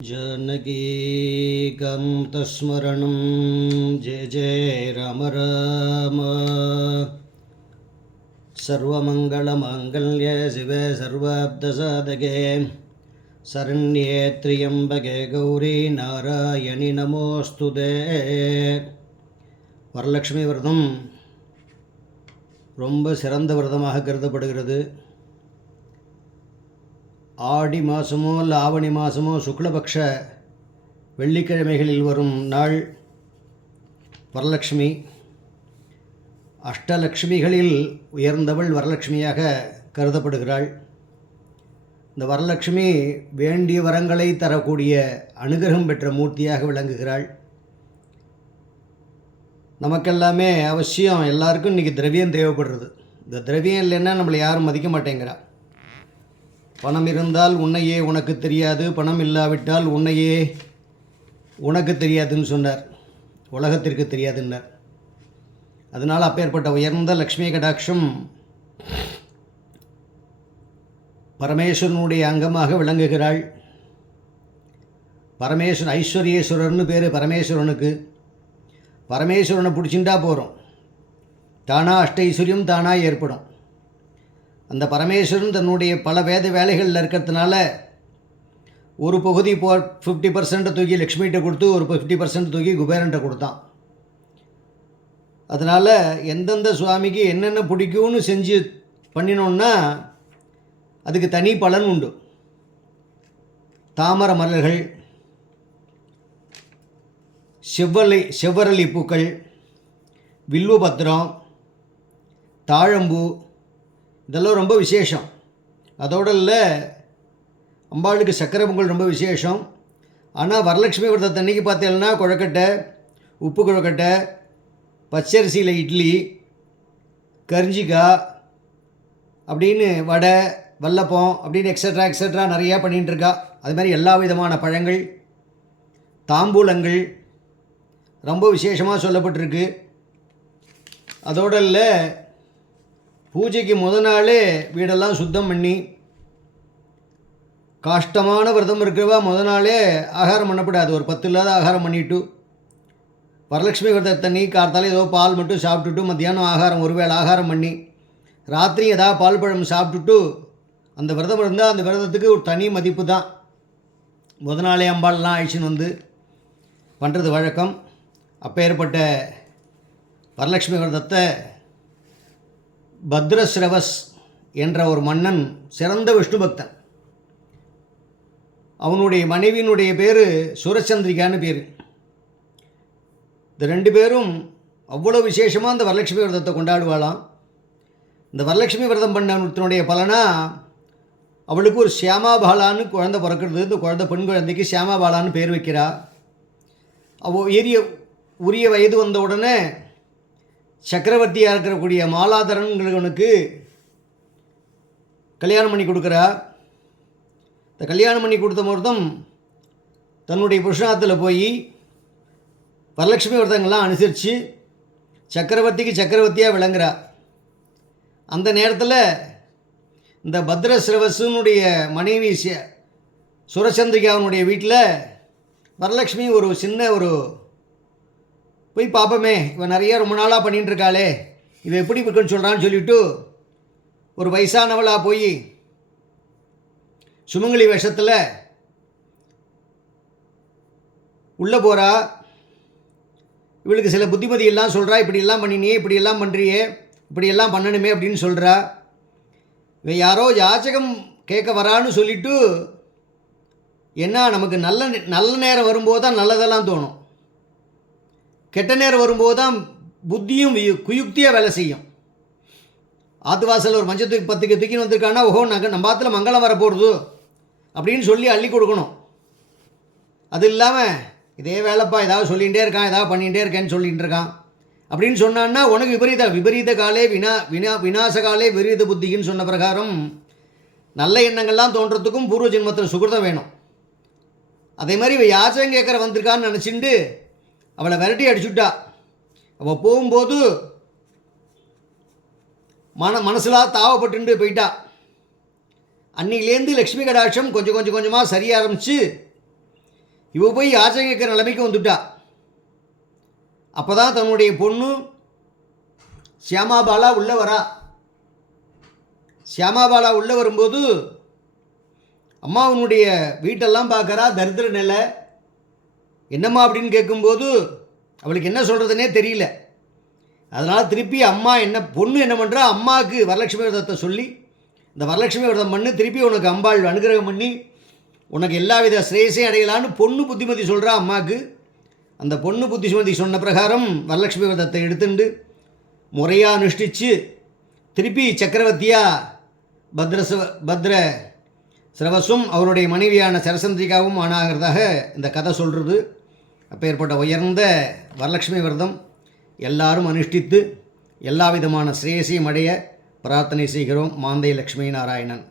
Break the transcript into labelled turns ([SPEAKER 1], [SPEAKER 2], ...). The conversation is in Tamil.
[SPEAKER 1] जानकीकान्तस्मरणं जय जय राम राम सर्वमङ्गलमाङ्गल्ये शिवे सर्वाब्दसाधके शरण्ये त्र्यम्बके गौरी नारायणि நமோஸ்து வரலட்சுமி விரதம் ரொம்ப சிறந்த விரதமாக கருதப்படுகிறது ஆடி மாதமோ இல்லை ஆவணி மாதமோ சுக்லபக்ஷ வெள்ளிக்கிழமைகளில் வரும் நாள் வரலட்சுமி. அஷ்டலக்ஷ்மிகளில் உயர்ந்தவள் வரலட்சுமியாக கருதப்படுகிறாள். இந்த வரலட்சுமி வேண்டிய வரங்களை தரக்கூடிய அனுகிரகம் பெற்ற மூர்த்தியாக விளங்குகிறாள். நமக்கெல்லாமே அவசியம் எல்லாருக்கும் இன்றைக்கி திரவியம் தேவைப்படுறது. இந்த திரவியம் இல்லைன்னா நம்மளை யாரும் மதிக்க மாட்டேங்கிறா. பணம் இருந்தால் உன்னையே உனக்கு தெரியாது பணம் இல்லாவிட்டால் உன்னையே உனக்கு தெரியாதுன்னு சொன்னார். உலகத்திற்கு தெரியாதுன்னார். அதனால் அப்பேற்பட்ட உயர்ந்த லக்ஷ்மி கடாட்சம் பரமேஸ்வரனுடைய அங்கமாக விளங்குகிறாள். பரமேஸ்வரன் ஐஸ்வர்யேஸ்வரர்னு பேர் பரமேஸ்வரனுக்கு. பரமேஸ்வரனை பிடிச்சிண்டா போகிறோம் தானாக அஷ்ட ஐஸ்வர்யம் தானாக ஏற்படும். அந்த பரமேஸ்வரன் தன்னுடைய பல வேத வேலைகளில் இருக்கிறதுனால ஒரு பகுதி போ ஃபிஃப்டி பர்சன்ட்டை தூக்கி லக்ஷ்மிகிட்ட கொடுத்து ஒரு ஃபிஃப்டி பர்சன்ட் தூக்கி குபேரன்ட்ட கொடுத்தான். அதனால் எந்தெந்த சுவாமிக்கு என்னென்ன பிடிக்கும்னு செஞ்சு பண்ணினோன்னா அதுக்கு தனி பலன் உண்டு. தாமர மலர்கள் செவ்வலை செவ்வரளி பூக்கள் வில்வபத்திரம் தாழம்பூ இதெல்லாம் ரொம்ப விசேஷம். அதோடு இல்லை அம்பாளுக்கு சக்கரை பொங்கல் ரொம்ப விசேஷம். ஆனால் வரலட்சுமி விரதத்தை அன்றைக்கி பார்த்தீங்கன்னா குழக்கட்டை உப்பு குழக்கட்டை பச்சரிசியில் இட்லி கரிஞ்சிக்காய் அப்படின்னு வடை வல்லப்பம் அப்படின்னு எக்ஸட்ரா எக்ஸட்ரா நிறையா பண்ணிகிட்டுருக்கா அது மாதிரி எல்லா விதமான பழங்கள் தாம்பூலங்கள் ரொம்ப விசேஷமாக சொல்லப்பட்டிருக்கு. அதோடு இல்லை பூஜைக்கு முத நாளே வீடெல்லாம் சுத்தம் பண்ணி காஷ்டமான விரதம் இருக்கிறவா முத நாளே ஆகாரம் பண்ணக்கூடாது ஒரு பத்து இல்லாத ஆகாரம் பண்ணிவிட்டு வரலட்சுமி விரதத்தண்ணி கார்த்தால ஏதோ பால் மட்டும் சாப்பிட்டுட்டு மத்தியானம் ஆகாரம் ஒருவேளை ஆகாரம் பண்ணி ராத்திரி ஏதாவது பால் பழம் சாப்பிட்டுட்டு அந்த விரதம் இருந்தால் அந்த விரதத்துக்கு ஒரு தனி மதிப்பு தான். முத நாளே அம்பாள்லாம் அழிச்சின்னு வந்து பண்ணுறது வழக்கம். அப்போ ஏற்பட்ட வரலட்சுமி விரதத்தை பத்ரஸ்ரவஸ் என்ற ஒரு மன்னன் சிறந்த விஷ்ணு பக்தன். அவனுடைய மனைவியினுடைய பேர் சுரச்சந்திரிகான்னு பேர். இந்த ரெண்டு பேரும் அவ்வளோ விசேஷமாக அந்த வரலட்சுமி விரதத்தை கொண்டாடுவாளாம். இந்த வரலட்சுமி விரதம் பண்ணத்தினுடைய பலனாக அவளுக்கு ஒரு சியாமாபாலான்னு குழந்தை பிறக்கிறது. இந்த குழந்தை பெண் குழந்தைக்கு சியாமாபாலான்னு பேர் வைக்கிறா. அவள் ஏரிய உரிய வயது வந்த உடனே சக்கரவர்த்தியாக இருக்கக்கூடிய மாலாதரன்கிறவனுக்கு கல்யாணம் பண்ணி கொடுக்குறா இந்த கல்யாணம் பண்ணி கொடுத்த முகூர்த்தம் தன்னுடைய புருஷனாத்தில் போய் வரலட்சுமி விரதங்கள்லாம் அனுசரித்து சக்கரவர்த்திக்கு சக்கரவர்த்தியாக விளங்குறா அந்த நேரத்தில் இந்த பத்ரசிரவசுனுடைய மனைவி சுரச்சந்திரிகாவனுடைய வீட்டில் வரலட்சுமி ஒரு சின்ன ஒரு போய் பார்ப்போமே இவன் நிறைய ரொம்ப நாளாக பண்ணிட்டுருக்காளே. இவன் எப்படி இருக்குன்னு சொல்கிறான்னு சொல்லிவிட்டு ஒரு வயசானவளாக போய் சுமங்கலி வேஷத்தில் உள்ளே போகிறா இவளுக்கு சில புத்திமதி எல்லாம் சொல்கிறா இப்படியெல்லாம் பண்ணினியே இப்படியெல்லாம் பண்ணுறியே இப்படியெல்லாம் பண்ணணுமே அப்படின்னு சொல்கிறா இவன் யாரோ யாச்சகம் கேட்க வரான்னு சொல்லிவிட்டு என்ன நமக்கு நல்ல நல்ல நேரம் வரும்போது தான் நல்லதெல்லாம் தோணும். கெட்ட நேரம் வரும்போது தான் புத்தியும் குயுக்தியாக வேலை செய்யும். ஆத்துவாசல் ஒரு மஞ்சள் தூக்கி பத்துக்கு தூக்கின்னு வந்திருக்காங்கன்னா ஓஹோ நாங்கள் நம்ம ஆற்றுல மங்களம் வரப்போகிறது அப்படின்னு சொல்லி அள்ளி கொடுக்கணும். அது இல்லாமல் இதே வேலைப்பா ஏதாவது சொல்லிகிட்டே இருக்கான் ஏதாவது பண்ணிகிட்டே இருக்கேன்னு சொல்லிகிட்டு இருக்கான். அப்படின்னு சொன்னான்னா உனக்கு விபரீத விபரீத காலே வினா வினா விநாச காலே விபரீத புத்தின்னு சொன்ன பிரகாரம் நல்ல எண்ணங்கள்லாம் தோன்றத்துக்கும் பூர்வ ஜென்மத்தில் சுகிருதம் வேணும். அதே மாதிரி இவ யாச்சகம் கேட்குற வந்திருக்கான்னு நினச்சிட்டு அவளை விரட்டி அடிச்சுட்டா. அவள் போகும்போது மன மனசில் தாவப்பட்டு போயிட்டா. அன்னையிலேருந்து லக்ஷ்மி கடாட்சம் கொஞ்சம் கொஞ்சம் கொஞ்சமாக சரிய ஆரம்பித்து இவ போய் யாச்சகம் நிலைமைக்கு வந்துட்டா. அப்போ தான் தன்னுடைய பொண்ணு சியாமாபாலா உள்ளே வரா. சியாமாபாலா உள்ளே வரும்போது அம்மாவனுடைய வீட்டெல்லாம் பார்க்குறா தரித்திர நிலை. என்னம்மா அப்படின்னு கேட்கும்போது அவளுக்கு என்ன சொல்கிறதுனே தெரியல. அதனால் திருப்பி அம்மா என்ன பொண்ணு என்ன பண்ணுறா அம்மாவுக்கு வரலட்சுமி விரதத்தை சொல்லி இந்த வரலட்சுமி விரதம் பண்ணு திருப்பி உனக்கு அம்பாள் அனுகிரகம் பண்ணி உனக்கு எல்லா வித ஸ்ரேயஸையும் அடையலான்னு பொண்ணு புத்திமதி சொல்கிறா அம்மாவுக்கு அந்த பொண்ணு புத்திமதி சொன்ன பிரகாரம் வரலட்சுமி விரதத்தை எடுத்துண்டு முறையாக அனுஷ்டித்து திருப்பி சக்கரவர்த்தியாக பத்ர பத்ர சிரவசும் அவருடைய மனைவியான சரசந்திரிகாவும் ஆனாகிறதாக இந்த கதை சொல்கிறது அப்பேற்பட்ட உயர்ந்த வரலட்சுமி விரதம் எல்லாரும் அனுஷ்டித்து எல்லா விதமான சிரேசியும் அடைய பிரார்த்தனை செய்கிறோம் மாந்தை லக்ஷ்மி நாராயணன்.